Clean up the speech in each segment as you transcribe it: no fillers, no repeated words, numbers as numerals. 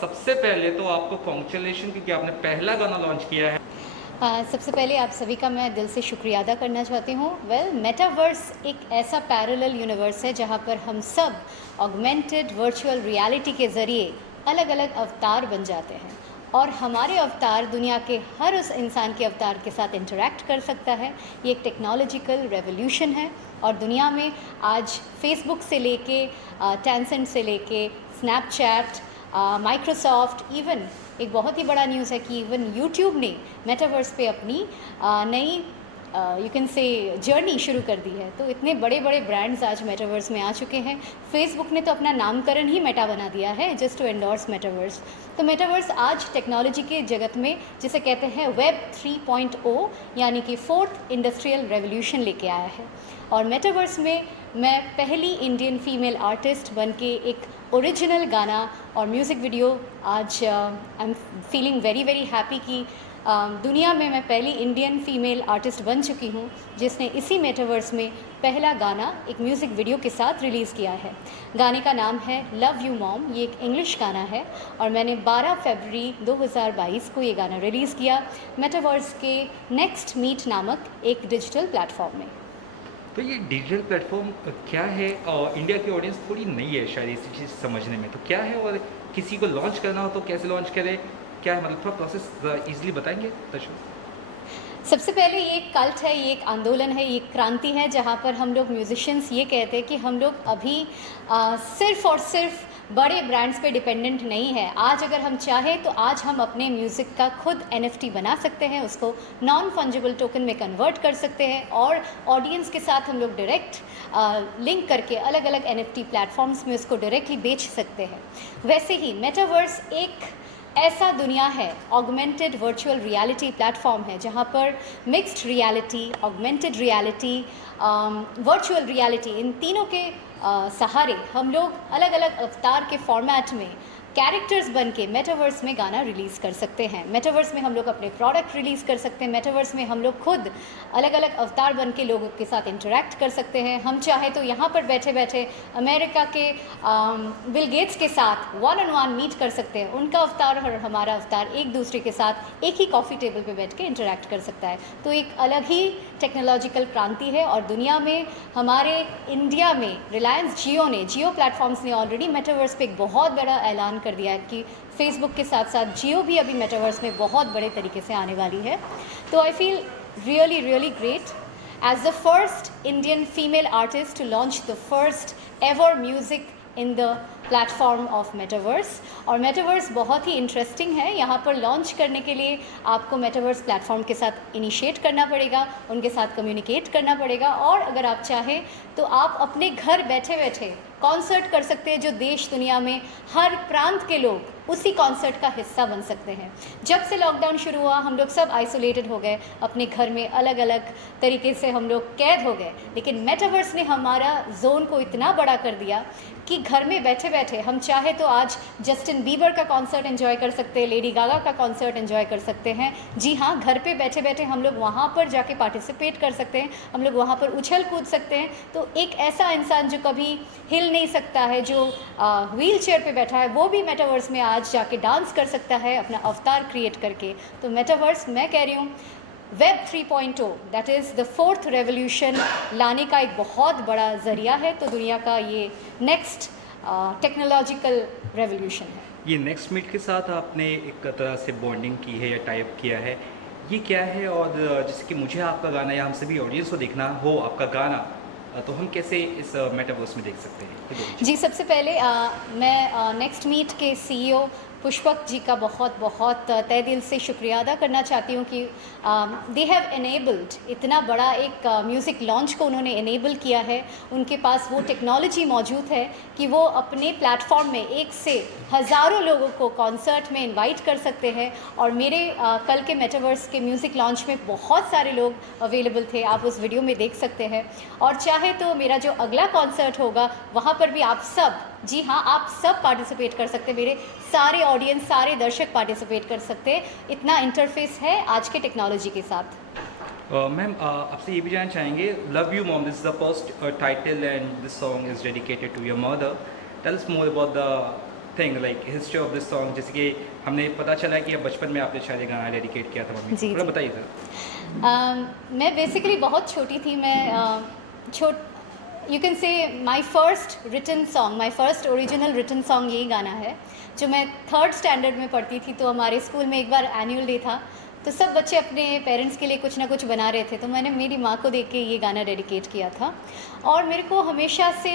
सबसे पहले तो आपको कॉन्ग्रेचुलेशन क्योंकि आपने पहला गाना लॉन्च किया है। सबसे पहले आप सभी का मैं दिल से शुक्रिया अदा करना चाहती हूँ। मेटावर्स एक ऐसा पैरेलल यूनिवर्स है जहाँ पर हम सब ऑगमेंटेड वर्चुअल रियलिटी के ज़रिए अलग अलग अवतार बन जाते हैं और हमारे अवतार दुनिया के हर उस इंसान के अवतार के साथ इंटरेक्ट कर सकता है। ये एक टेक्नोलॉजिकल रेवोल्यूशन है और दुनिया में आज फेसबुक से लेके टेंसेंट से लेके स्नैपचैट, माइक्रोसॉफ्ट, इवन एक बहुत ही बड़ा न्यूज़ है कि इवन यूट्यूब ने मेटावर्स पे अपनी नई यू कैन से जर्नी शुरू कर दी है। तो इतने बड़े बड़े ब्रांड्स आज मेटावर्स में आ चुके हैं। फेसबुक ने तो अपना नामकरण ही मेटा बना दिया है जस्ट टू एंडोर्स मेटावर्स। तो मेटावर्स आज टेक्नोलॉजी के जगत में जिसे कहते हैं वेब 3.0 यानी कि फोर्थ इंडस्ट्रियल रेवोल्यूशन लेके आया है। और मेटावर्स में मैं पहली इंडियन फीमेल आर्टिस्ट बन के एक ओरिजिनल गाना और म्यूज़िक वीडियो आज I am feeling very very happy कि दुनिया में मैं पहली इंडियन फीमेल आर्टिस्ट बन चुकी हूँ जिसने इसी मेटावर्स में पहला गाना एक म्यूज़िक वीडियो के साथ रिलीज़ किया है। गाने का नाम है लव यू मॉम। ये एक इंग्लिश गाना है और मैंने 12 फरवरी 2022 को ये गाना रिलीज़ किया मेटावर्स के नेक्स्ट मीट नामक एक डिजिटल प्लेटफॉर्म में। तो ये डिजिटल प्लेटफॉर्म क्या है और इंडिया की ऑडियंस थोड़ी नई है शायद इसी चीज़ समझने में, तो क्या है और किसी को लॉन्च करना हो तो कैसे लॉन्च करें, क्या है मतलब थोड़ा प्रोसेस ईजिली बताएंगे दर्शक। सबसे पहले ये एक कल्ट है, ये एक आंदोलन है, ये एक क्रांति है जहाँ पर हम लोग म्यूजिशियंस ये कहते हैं कि हम लोग अभी सिर्फ़ और सिर्फ बड़े ब्रांड्स पे डिपेंडेंट नहीं है। आज अगर हम चाहें तो आज हम अपने म्यूज़िक का खुद NFT बना सकते हैं, उसको नॉन फंजिबल टोकन में कन्वर्ट कर सकते हैं और ऑडियंस के साथ हम लोग डायरेक्ट लिंक करके अलग अलग NFT प्लेटफॉर्म्स में उसको डायरेक्टली बेच सकते हैं। वैसे ही मेटावर्स एक ऐसा दुनिया है, ऑगमेंटेड वर्चुअल रियलिटी प्लेटफॉर्म है जहाँ पर mixed reality, augmented reality, virtual reality, इन तीनों के सहारे हम लोग अलग अलग अवतार के फॉर्मेट में कैरेक्टर्स बन के मेटावर्स में गाना रिलीज़ कर सकते हैं। मेटावर्स में हम लोग अपने प्रोडक्ट रिलीज़ कर सकते हैं। मेटावर्स में हम लोग खुद अलग अलग अवतार बन के लोगों के साथ इंटरेक्ट कर सकते हैं। हम चाहे तो यहाँ पर बैठे बैठे अमेरिका के बिल गेट्स के साथ वन ऑन वन मीट कर सकते हैं। उनका अवतार और हमारा अवतार एक दूसरे के साथ एक ही कॉफ़ी टेबल पे बैठ के इंटरेक्ट कर सकता है। तो एक अलग ही टेक्नोलॉजिकल क्रांति है और दुनिया में हमारे इंडिया में रिलायंस जियो ने, जियो प्लेटफॉर्म्स ने ऑलरेडी मेटावर्स पे एक बहुत बड़ा ऐलान कर दिया है कि फेसबुक के साथ साथ जियो भी अभी मेटावर्स में बहुत बड़े तरीके से आने वाली है। तो I feel really really great as the first Indian female artist to launch the first ever music in the platform of metaverse. और मेटावर्स बहुत ही इंटरेस्टिंग है। यहाँ पर लॉन्च करने के लिए आपको मेटावर्स प्लेटफॉर्म के साथ इनिशिएट करना पड़ेगा, उनके साथ कम्युनिकेट करना पड़ेगा और अगर आप चाहें तो आप अपने घर बैठे बैठे कॉन्सर्ट कर सकते हैं जो देश दुनिया में हर प्रांत के लोग उसी कॉन्सर्ट का हिस्सा बन सकते हैं। जब से लॉकडाउन शुरू हुआ हम लोग सब आइसोलेटेड हो गए, अपने घर में अलग अलग तरीके से हम लोग कैद हो गए, लेकिन मेटावर्स ने हमारा जोन को इतना बड़ा कर दिया कि घर में बैठे बैठे हम चाहे तो आज जस्टिन बीबर का कॉन्सर्ट एंजॉय कर सकते हैं, लेडी गागा का कॉन्सर्ट एंजॉय कर सकते हैं। जी हाँ, घर पे बैठे बैठे हम लोग वहाँ पर जाके पार्टिसिपेट कर सकते हैं, हम लोग वहाँ पर उछल कूद सकते हैं। तो एक ऐसा इंसान जो कभी हिल नहीं सकता है, जो व्हील चेयर पर बैठा है, वो भी मेटावर्स में आज जाके डांस कर सकता है अपना अवतार क्रिएट करके। तो मेटावर्स मैं कह रही हूँ web 3.0 that is the fourth revolution लाने का एक बहुत बड़ा ज़रिया है। तो दुनिया का ये नेक्स्ट टेक्नोलॉजिकल रेवोल्यूशन है। ये नेक्स्ट मीट के साथ आपने एक तरह से बॉन्डिंग की है या टाइप किया है, ये क्या है? और जैसे कि मुझे आपका गाना या हम सभी ऑडियंस को देखना हो आपका गाना, तो हम कैसे इस मेटावर्स में देख सकते हैं? जी, सबसे पहले मैं नेक्स्ट मीट के CEO पुष्पक जी का बहुत बहुत तहे दिल से शुक्रिया अदा करना चाहती हूँ कि दे हैव एनेबल्ड, इतना बड़ा एक म्यूज़िक लॉन्च को उन्होंने एनेबल किया है। उनके पास वो टेक्नोलॉजी मौजूद है कि वो अपने प्लेटफॉर्म में एक से हज़ारों लोगों को कॉन्सर्ट में इनवाइट कर सकते हैं। और मेरे कल के मेटावर्स के म्यूज़िक लॉन्च में बहुत सारे लोग अवेलेबल थे, आप उस वीडियो में देख सकते हैं। और चाहे तो मेरा जो अगला कॉन्सर्ट होगा वहाँ पर भी आप सब, जी हाँ, आप सब पार्टिसिपेट कर सकते हैं, मेरे सारे ऑडियंस, सारे दर्शक पार्टिसिपेट कर सकते हैं। इतना इंटरफेस है आज के टेक्नोलॉजी के साथ। मैम आपसे ये भी जानना चाहेंगे, love you mom, this is the first title and this song is dedicated to your mother. Tell us more about the thing like history of this song, जैसे कि हमने पता चला कि अब बचपन में आपने शायद ये गाना डेडिकेट किया था मम्मी को, जी, थोड़ा जी। बताइए सर। मैं बेसिकली बहुत छोटी थी। मैं छोट you can say my first written song, my first original written song यही गाना है, जो मैं थर्ड स्टैंडर्ड में पढ़ती थी। तो हमारे स्कूल में एक बार एनुअल डे था, तो सब बच्चे अपने पेरेंट्स के लिए कुछ ना कुछ बना रहे थे, तो मैंने मेरी माँ को देख के ये गाना डेडिकेट किया था। और मेरे को हमेशा से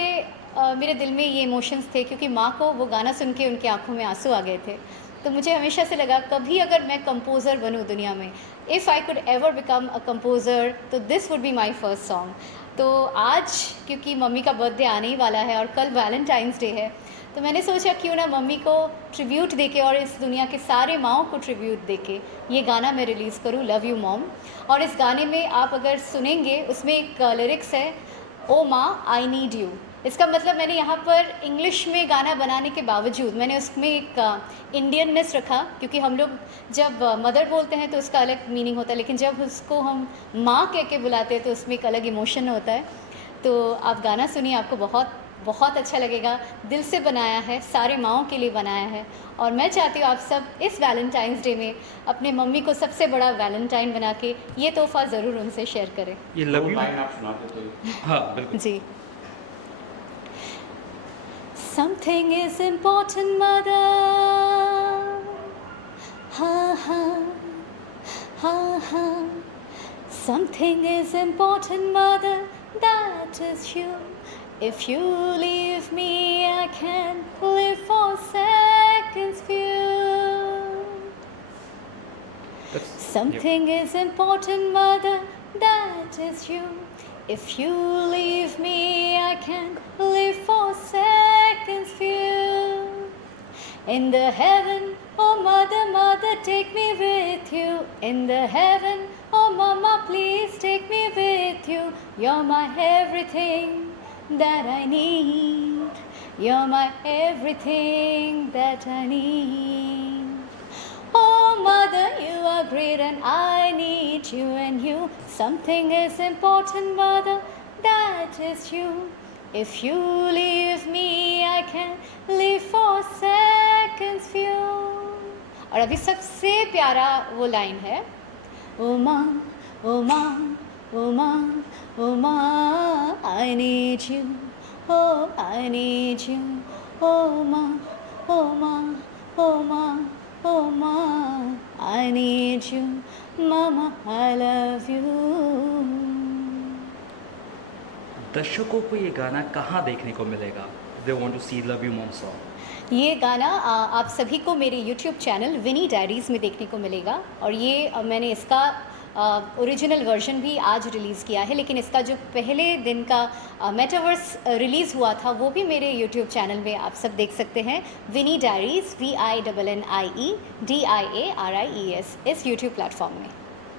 मेरे दिल में ये इमोशंस थे, क्योंकि माँ को वो गाना सुन के उनकी आंखों में आंसू आ गए थे। तो मुझे हमेशा से लगा कभी अगर मैं कंपोज़र बनूँ दुनिया में, if I could ever become a composer, तो this would be my first song. तो आज क्योंकि मम्मी का बर्थडे आने ही वाला है और कल वैलेंटाइंस डे है, तो मैंने सोचा क्यों ना मम्मी को ट्रिब्यूट देके और इस दुनिया के सारे माँओं को ट्रिब्यूट देके ये गाना मैं रिलीज़ करूँ, लव यू मॉम। और इस गाने में आप अगर सुनेंगे, उसमें एक लिरिक्स है, ओ माँ आई नीड यू। इसका मतलब मैंने यहाँ पर इंग्लिश में गाना बनाने के बावजूद मैंने उसमें एक इंडियननेस रखा, क्योंकि हम लोग जब मदर बोलते हैं तो उसका अलग मीनिंग होता है, लेकिन जब उसको हम माँ कह के बुलाते हैं तो उसमें एक अलग इमोशन होता है। तो आप गाना सुनिए, आपको बहुत बहुत अच्छा लगेगा। दिल से बनाया है, सारे माँओं के लिए बनाया है। और मैं चाहती हूँ आप सब इस वैलेंटाइंस डे में अपने मम्मी को सबसे बड़ा वैलेंटाइन बना के ये तोहफ़ा ज़रूर उनसे शेयर करें। ये लव यू, लाइन आप सुनाते तो हाँ बिल्कुल। जी। Something is important, mother. Ha ha ha ha. Something is important, mother. That is you. If you leave me, I can't live for seconds few. That's- Something is important, mother, that is you. If you leave me, I can't live for seconds few. In the heaven, oh mother, mother, take me with you. In the heaven, oh mama, please take me with you. You're my everything that I need. You're my everything that I need. Oh mother, you are great and I need you and you. Something is important, mother, that is you. If you leave me, I can live for seconds few. और अभी सबसे प्यारा वो line है, ओ माँ, ओ माँ, ओ माँ, ओ माँ, I need you, oh I need you, oh माँ, oh माँ, oh माँ, oh माँ, I need you, mama, I love you. दर्शकों को ये गाना कहाँ देखने को मिलेगा? They want to see love you mom song. ये गाना आप सभी को मेरे यूट्यूब चैनल विनी डायरीज़ में देखने को मिलेगा। और ये मैंने इसका ओरिजिनल वर्जन भी आज रिलीज़ किया है, लेकिन इसका जो पहले दिन का मेटावर्स रिलीज़ हुआ था वो भी मेरे यूट्यूब चैनल में आप सब देख सकते हैं। विनी डायरीज़, VINNIE DIARIES, इस यूट्यूब प्लेटफॉर्म में।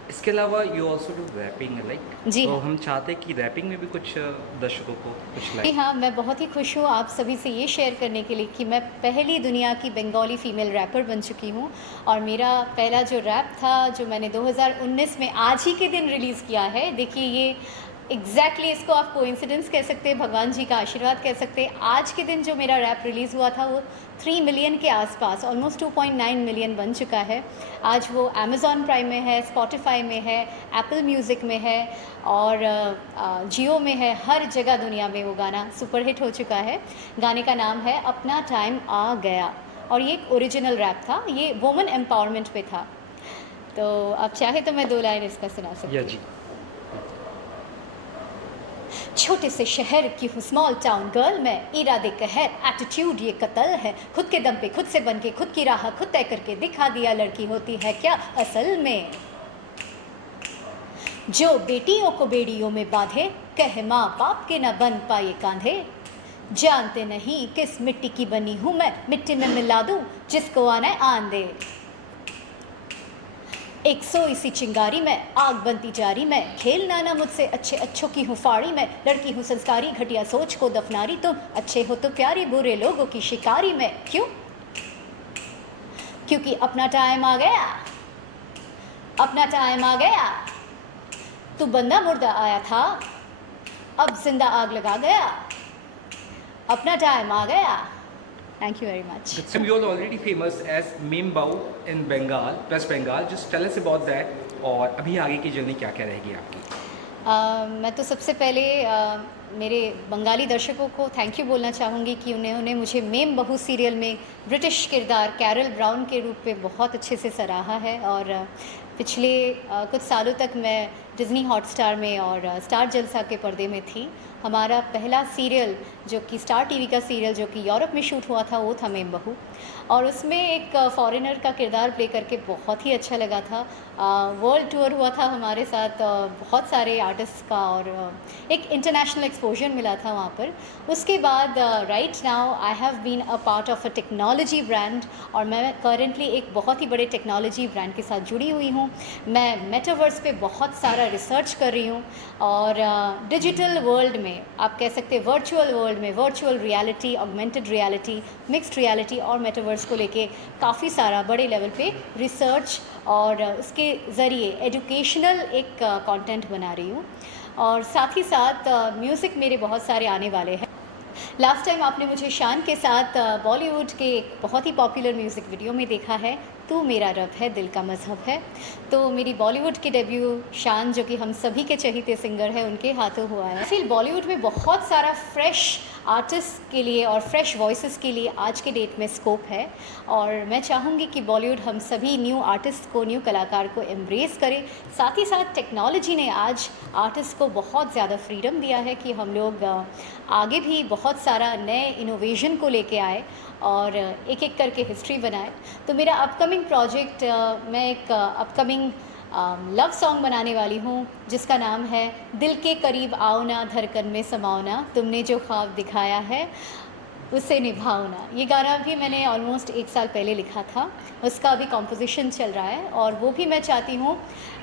इसके अलावा you also do rapping like, जी तो हाँ। हम चाहते हैं कि रैपिंग में भी कुछ दर्शकों को कुछ जी लाइक। हाँ, मैं बहुत ही खुश हूँ आप सभी से ये शेयर करने के लिए कि मैं पहली दुनिया की बंगाली फ़ीमेल रैपर बन चुकी हूँ। और मेरा पहला जो रैप था, जो मैंने 2019 में आज ही के दिन रिलीज़ किया है, देखिए ये एग्जैक्टली इसको आप कोइंसिडेंस कह सकते हैं, भगवान जी का आशीर्वाद कह सकते हैं। आज के दिन जो मेरा रैप रिलीज़ हुआ था वो 3 मिलियन के आसपास, ऑलमोस्ट 2.9 मिलियन बन चुका है। आज वो अमेज़ॉन प्राइम में है, स्पॉटिफाई में है, एप्पल म्यूज़िक में है और जियो में है। हर जगह दुनिया में वो गाना सुपरहिट हो चुका है। गाने का नाम है अपना टाइम आ गया और ये एक ओरिजिनल रैप था, ये वुमेन एम्पावरमेंट पे था। तो आप चाहे तो मैं 2 लाइन इसका सुना सकती या हूँ। जी। छोटे से शहर की हूँ, स्मॉल टाउन गर्ल मैं, इरादे कहर एटीट्यूड ये कत्ल है, खुद के दम पे खुद से बन के खुद की राह खुद तय करके दिखा दिया लड़की होती है क्या असल में। जो बेटियों को बेड़ियों में बांधे, कहे माँ बाप के न बन पाए कांधे। जानते नहीं किस मिट्टी की बनी हूँ मैं, मिट्टी में मिला दूँ जिसको आना है आन दे। एक सोई सी चिंगारी में आग बनती जारी में, खेल नाना मुझसे अच्छे अच्छों की हूँ फाड़ी में, लड़की हूँ संस्कारी घटिया सोच को दफनारी, तुम अच्छे हो तो प्यारी बुरे लोगों की शिकारी में। क्यों? क्योंकि अपना टाइम आ गया, अपना टाइम आ गया। तू बंदा मुर्दा आया था, अब जिंदा आग लगा गया। अपना टाइम आ गया, thank you very much. So you're already famous as Membao in Bengal, West Bengal. Just tell us about that. और अभी आगे की जर्नी क्या क्या रहेगी आपकी? मैं तो सबसे पहले मेरे बंगाली दर्शकों को थैंक यू बोलना चाहूँगी कि उन्होंने मुझे मेम बहू सीरियल में ब्रिटिश किरदार कैरल ब्राउन के रूप में बहुत अच्छे से सराहा है। और पिछले कुछ सालों तक मैं डिज़नी हॉटस्टार में और स्टार जलसा के पर्दे में थी। हमारा पहला सीरियल जो कि स्टार टीवी का सीरियल जो कि यूरोप में शूट हुआ था वो था मेम बहू, और उसमें एक फॉरेनर का किरदार प्ले करके बहुत ही अच्छा लगा था। वर्ल्ड टूर हुआ था हमारे साथ बहुत सारे आर्टिस्ट का, और एक इंटरनेशनल एक्सपोजर मिला था वहाँ पर। उसके बाद right now I have been a part of a technology brand, और मैं करेंटली एक बहुत ही बड़े टेक्नोलॉजी ब्रांड के साथ जुड़ी हुई हूँ। मैं मेटावर्स पे बहुत सारा रिसर्च कर रही हूँ, और डिजिटल वर्ल्ड में आप कह सकते हैं वर्चुअल वर्ल्ड में virtual reality, augmented reality, mixed reality और मेटावर्स को लेके काफ़ी सारा बड़े लेवल पे रिसर्च और उसके ज़रिए एजुकेशनल एक कंटेंट बना रही हूँ। और साथ ही साथ म्यूज़िक मेरे बहुत सारे आने वाले हैं। लास्ट टाइम आपने मुझे शान के साथ बॉलीवुड के एक बहुत ही पॉपुलर म्यूज़िक वीडियो में देखा है, तू मेरा रब है दिल का मज़हब है। तो मेरी बॉलीवुड की डेब्यू शान, जो कि हम सभी के चहीते सिंगर है, उनके हाथों हुआ है। फिर बॉलीवुड में बहुत सारा फ्रेश आर्टिस्ट के लिए और फ्रेश वॉइसेस के लिए आज के डेट में स्कोप है, और मैं चाहूँगी कि बॉलीवुड हम सभी न्यू आर्टिस्ट को, न्यू कलाकार को एम्ब्रेस करें। साथ ही साथ टेक्नोलॉजी ने आज आर्टिस्ट को बहुत ज़्यादा फ्रीडम दिया है कि हम लोग आगे भी बहुत सारा नए इनोवेशन को लेके आए और एक एक करके हिस्ट्री बनाए। तो मेरा अपकमिंग प्रोजेक्ट, मैं एक अपकमिंग लव सॉन्ग बनाने वाली हूँ जिसका नाम है दिल के करीब आओ ना धड़कन में समाओ ना, तुमने जो ख्वाब दिखाया है उसे निभाओ ना। ये गाना भी मैंने ऑलमोस्ट 1 साल पहले लिखा था, उसका अभी कॉम्पोजिशन चल रहा है, और वो भी मैं चाहती हूँ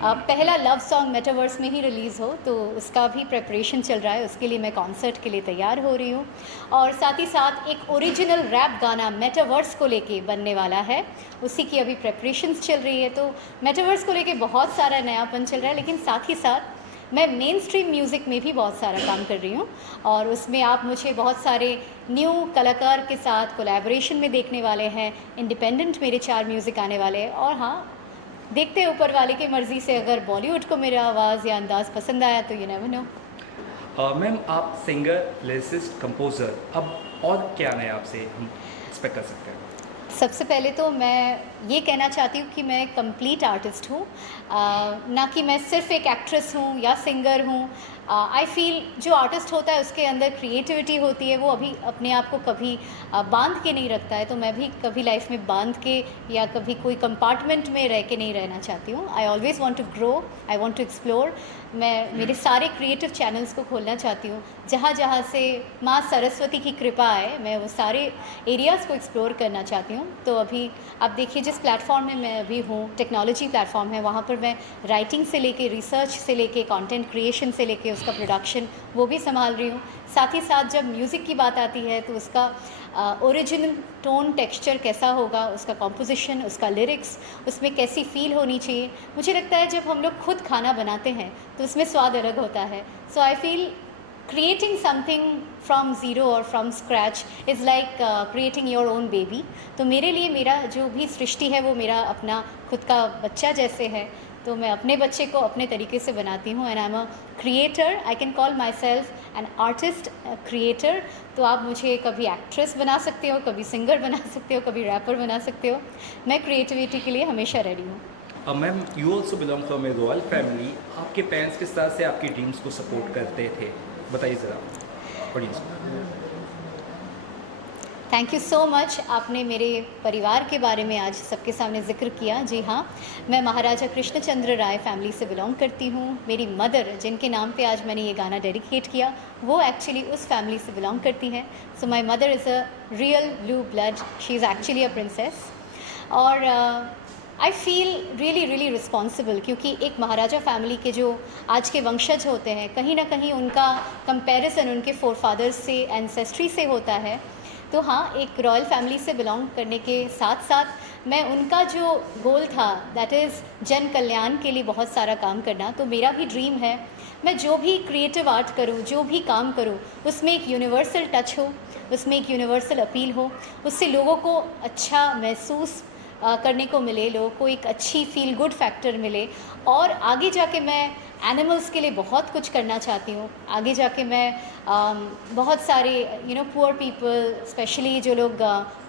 पहला लव सॉन्ग मेटावर्स में ही रिलीज़ हो, तो उसका भी प्रेपरेशन चल रहा है। उसके लिए मैं कॉन्सर्ट के लिए तैयार हो रही हूँ, और साथ ही साथ एक ओरिजिनल रैप गाना मेटावर्स को लेके बनने वाला है, उसी की अभी प्रेपरेशंस चल रही है। तो मेटावर्स को लेके बहुत सारा नयापन चल रहा है, लेकिन साथ ही साथ मैं मेन स्ट्रीम म्यूज़िक में भी बहुत सारा काम कर रही हूँ, और उसमें आप मुझे बहुत सारे न्यू कलाकार के साथ कोलैबोरेशन में देखने वाले हैं। इंडिपेंडेंट मेरे 4 म्यूज़िक आने वाले हैं, और हाँ, देखते हैं ऊपर वाले की मर्ज़ी से अगर बॉलीवुड को मेरा आवाज़ या अंदाज़ पसंद आया तो यू नेवर नो। मैम, आप सिंगर, लिरिसिस्ट, कंपोज़र, अब और क्या नया आपसे हम एक्सपेक्ट कर सकते हैं? सबसे पहले तो मैं ये कहना चाहती हूँ कि मैं कंप्लीट आर्टिस्ट हूँ, ना कि मैं सिर्फ एक एक्ट्रेस हूँ या सिंगर हूँ। आई फील जो आर्टिस्ट होता है उसके अंदर क्रिएटिविटी होती है, वो अभी अपने आप को कभी बांध के नहीं रखता है। तो मैं भी कभी लाइफ में बांध के या कभी कोई कंपार्टमेंट में रह के नहीं रहना चाहती हूँ। I always want to grow, I want to explore. मैं मेरे सारे क्रिएटिव चैनल्स को खोलना चाहती हूँ, जहाँ जहाँ से माँ सरस्वती की कृपा है, मैं वो सारे एरियाज़ को एक्सप्लोर करना चाहती हूँ। तो अभी आप देखिए जिस प्लेटफॉर्म में मैं अभी हूँ, टेक्नोलॉजी प्लेटफॉर्म है, वहाँ पर मैं राइटिंग से लेके, रिसर्च से लेके, कंटेंट क्रिएशन से लेके उसका प्रोडक्शन वो भी संभाल रही हूँ। साथ ही साथ जब म्यूज़िक की बात आती है तो उसका ओरिजिनल टोन टेक्सचर कैसा होगा, उसका कॉम्पोजिशन, उसका लिरिक्स, उसमें कैसी फ़ील होनी चाहिए। मुझे लगता है जब हम लोग खुद खाना बनाते हैं तो उसमें स्वाद अलग होता है। So I feel creating something from zero और from scratch is like creating your own baby. तो मेरे लिए मेरा जो भी सृष्टि है वो मेरा अपना खुद का बच्चा जैसे है। तो मैं अपने बच्चे को अपने तरीके से बनाती हूँ, and I am a creator. I can call my self an artist creator. तो आप मुझे कभी एक्ट्रेस बना सकते हो, कभी सिंगर बना सकते हो, कभी रैपर बना सकते हो। मैं क्रिएटिविटी के लिए हमेशा रेडी हूँ। Ma'am, you also belong from A royal family. आपके पेरेंट्स किस तरह से आपकी ड्रीम्स को सपोर्ट करते थे, बताइए ज़रा ऑडियंस को। Thank you so much. आपने मेरे परिवार के बारे में आज सबके सामने ज़िक्र किया। जी हाँ, मैं महाराजा कृष्णचंद्र राय फैमिली से बिलोंग करती हूँ। मेरी मदर, जिनके नाम पे आज मैंने ये गाना डेडिकेट किया, वो एक्चुअली उस फैमिली से बिलोंग करती हैं। So my mother is a real blue blood, she is actually a princess. और आई फील रियली रिस्पॉन्सिबल, क्योंकि एक महाराजा फैमिली के जो आज के वंशज होते हैं, कहीं ना कहीं उनका कंपैरिजन उनके फोर फादर्स से, एंसेस्ट्री से होता है। तो तो हाँ, एक रॉयल फैमिली से बिलोंग करने के साथ साथ मैं उनका जो गोल था दैट इज़ जन कल्याण के लिए बहुत सारा काम करना, तो मेरा भी ड्रीम है मैं जो भी क्रिएटिव आर्ट करूँ, जो भी काम करूँ, उसमें एक यूनिवर्सल टच हो, उसमें एक यूनिवर्सल अपील हो, उससे लोगों को अच्छा महसूस करने को मिले, लोगों को एक अच्छी फील गुड फैक्टर मिले। और आगे जाके मैं एनिमल्स के लिए बहुत कुछ करना चाहती हूँ। आगे जाके मैं बहुत सारे पुअर पीपल, स्पेशली जो लोग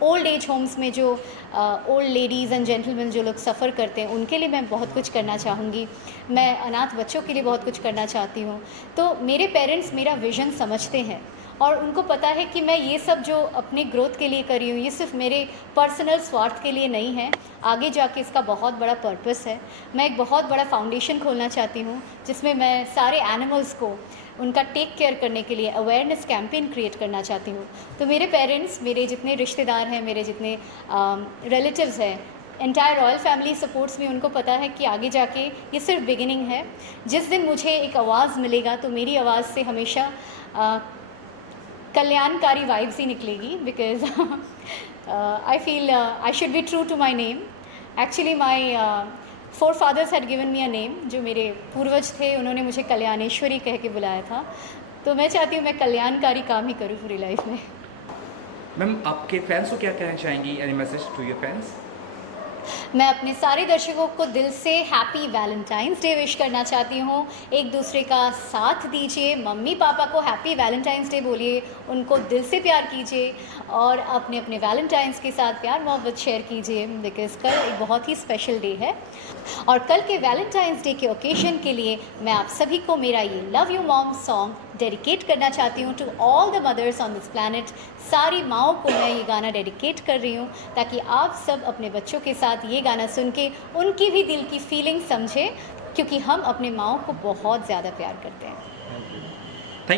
ओल्ड एज होम्स में जो ओल्ड लेडीज़ एंड जेंटलमैन जो लोग सफ़र करते हैं, उनके लिए मैं बहुत कुछ करना चाहूँगी। मैं अनाथ बच्चों के लिए बहुत कुछ करना चाहती हूँ। तो मेरे पेरेंट्स मेरा विज़न समझते हैं और उनको पता है कि मैं ये सब जो अपने ग्रोथ के लिए कर रही हूँ, ये सिर्फ मेरे पर्सनल स्वार्थ के लिए नहीं है, आगे जाके इसका बहुत बड़ा पर्पस है। मैं एक बहुत बड़ा फाउंडेशन खोलना चाहती हूँ जिसमें मैं सारे एनिमल्स को उनका टेक केयर करने के लिए अवेयरनेस कैंपेन क्रिएट करना चाहती हूँ। तो मेरे पेरेंट्स, मेरे जितने रिश्तेदार हैं, मेरे जितने रिलेटिव्स हैं, एंटायर रॉयल फैमिली सपोर्ट्स में, उनको पता है कि आगे जाके ये सिर्फ बिगिनिंग है। जिस दिन मुझे एक आवाज़ मिलेगा तो मेरी आवाज़ से हमेशा कल्याणकारी वाइब्स ही निकलेगी, because I feel I should be true to my name. Actually my forefathers had given me a name, जो मेरे पूर्वज थे उन्होंने मुझे कल्याणेश्वरी कह के बुलाया था। तो मैं चाहती हूँ मैं कल्याणकारी काम ही करूँ पूरी लाइफ में। मैम, आपके फैंस को क्या कहना चाहेंगी, any message to your fans? मैं अपने सारे दर्शकों को दिल से हैप्पी वैलेंटाइंस डे विश करना चाहती हूँ। एक दूसरे का साथ दीजिए, मम्मी पापा को हैप्पी वैलेंटाइंस डे बोलिए, उनको दिल से प्यार कीजिए और अपने अपने वैलेंटाइंस के साथ प्यार मोहब्बत शेयर कीजिए, बिकॉज़ कल एक बहुत ही स्पेशल डे है। और कल के वैलेंटाइंस डे के ओकेजन के लिए मैं आप सभी को मेरा ये love you mom song dedicate करना चाहती हूँ to all the mothers on this planet. सारी माँओं को मैं ये गाना डेडिकेट कर रही हूँ ताकि आप सब अपने बच्चों के साथ ये गाना सुन के उनकी भी दिल की फीलिंग समझें, क्योंकि हम अपने माँओं को बहुत ज़्यादा प्यार करते हैं।